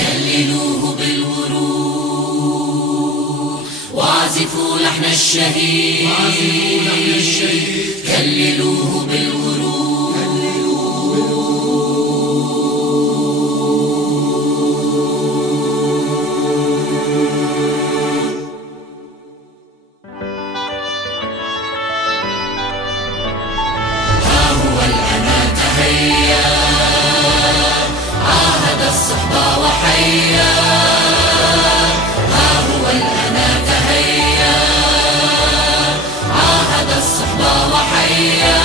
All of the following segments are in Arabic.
كللوه بالورود وعزفوا لحن الشهيد كللوه بالورود. ها هو الأنا تهيأ عاهد الصحبة وحيا. ها هو الأنا تهيأ عاهد الصحبة وحيا.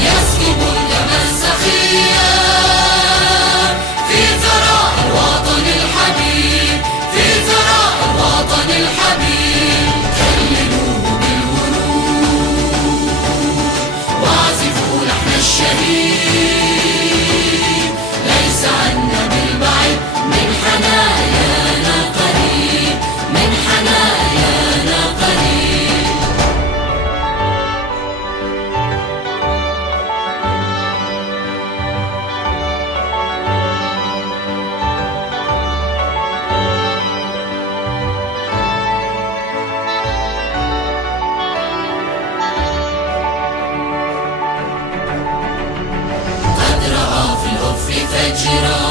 يسكب الدم السخيا في ثراء الوطن الحبيب، في ثراء الوطن الحبيب. كللوه بالورود وعزفوا لحن الشهيد. ليس عنا بالبعيد من حنايانا قريب، من حنايانا قريب. قد رأى في الأفق فجرا